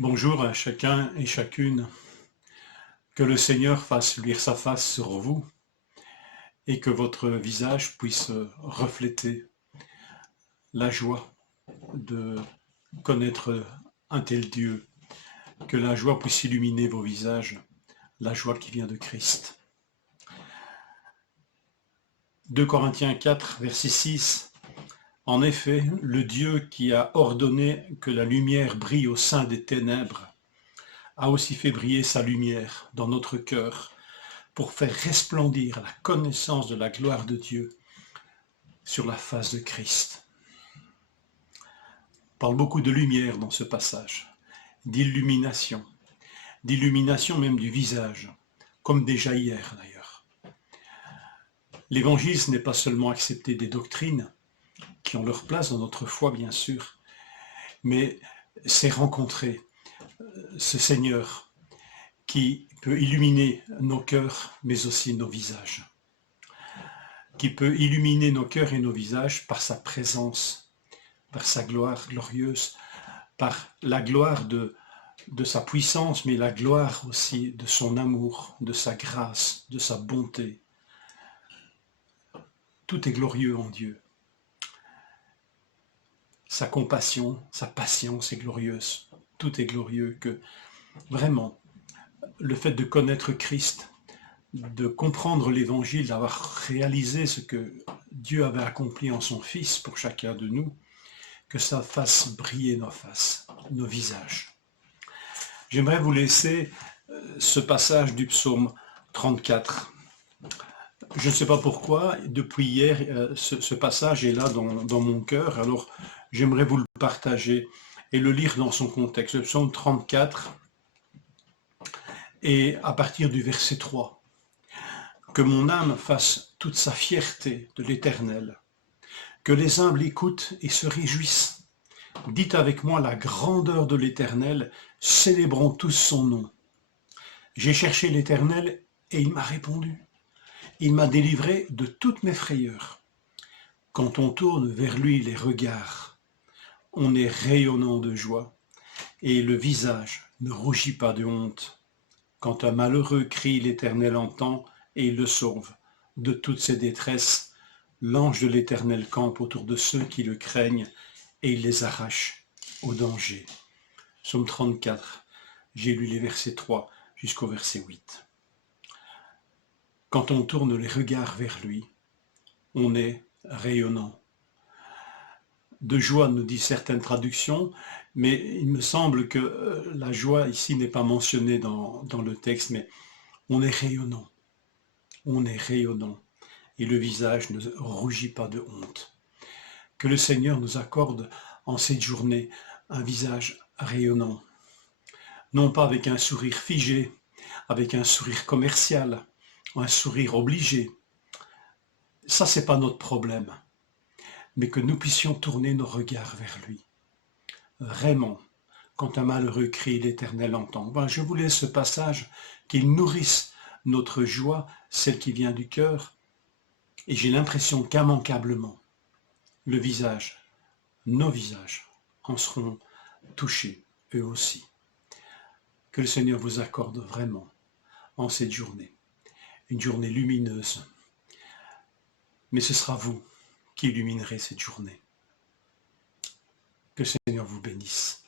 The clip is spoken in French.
Bonjour à chacun et chacune. Que le Seigneur fasse luire sa face sur vous et que votre visage puisse refléter la joie de connaître un tel Dieu. Que la joie puisse illuminer vos visages, la joie qui vient de Christ. 2 Corinthiens 4, verset 6. En effet, le Dieu qui a ordonné que la lumière brille au sein des ténèbres a aussi fait briller sa lumière dans notre cœur pour faire resplendir la connaissance de la gloire de Dieu sur la face de Christ. On parle beaucoup de lumière dans ce passage, d'illumination même du visage, comme déjà hier d'ailleurs. L'évangile, ce n'est pas seulement accepter des doctrines qui ont leur place dans notre foi, bien sûr, mais c'est rencontrer ce Seigneur qui peut illuminer nos cœurs, mais aussi nos visages. Qui peut illuminer nos cœurs et nos visages par sa présence, par sa gloire glorieuse, par la gloire de sa puissance, mais la gloire aussi de son amour, de sa grâce, de sa bonté. Tout est glorieux en Dieu. Sa compassion, sa patience est glorieuse. Tout est glorieux, que vraiment, le fait de connaître Christ, de comprendre l'Évangile, d'avoir réalisé ce que Dieu avait accompli en son Fils pour chacun de nous, que ça fasse briller nos faces, nos visages. J'aimerais vous laisser ce passage du psaume 34. Je ne sais pas pourquoi, depuis hier, ce passage est là dans mon cœur, alors j'aimerais vous le partager et le lire dans son contexte. Le psaume 34, et à partir du verset 3. Que mon âme fasse toute sa fierté de l'Éternel, que les humbles écoutent et se réjouissent. Dites avec moi la grandeur de l'Éternel, célébrons tous son nom. J'ai cherché l'Éternel et il m'a répondu. Il m'a délivré de toutes mes frayeurs. Quand on tourne vers lui les regards, on est rayonnant de joie et le visage ne rougit pas de honte. Quand un malheureux crie, l'Éternel entend et il le sauve. De toutes ses détresses, l'ange de l'Éternel campe autour de ceux qui le craignent et il les arrache au danger. Psaume 34, j'ai lu les versets 3 jusqu'au verset 8. Quand on tourne les regards vers lui, on est rayonnant. De joie, nous disent certaines traductions, mais il me semble que la joie ici n'est pas mentionnée dans le texte, mais on est rayonnant. On est rayonnant et le visage ne rougit pas de honte. Que le Seigneur nous accorde en cette journée un visage rayonnant, non pas avec un sourire figé, avec un sourire commercial, un sourire obligé. Ça, c'est pas notre problème, mais que nous puissions tourner nos regards vers lui. Vraiment, quand un malheureux crie, l'Éternel entend. Je vous laisse ce passage, qu'il nourrisse notre joie, celle qui vient du cœur, et j'ai l'impression qu'immanquablement, le visage, nos visages, en seront touchés, eux aussi. Que le Seigneur vous accorde vraiment, en cette journée, une journée lumineuse, mais ce sera vous qui illuminerez cette journée. Que le Seigneur vous bénisse.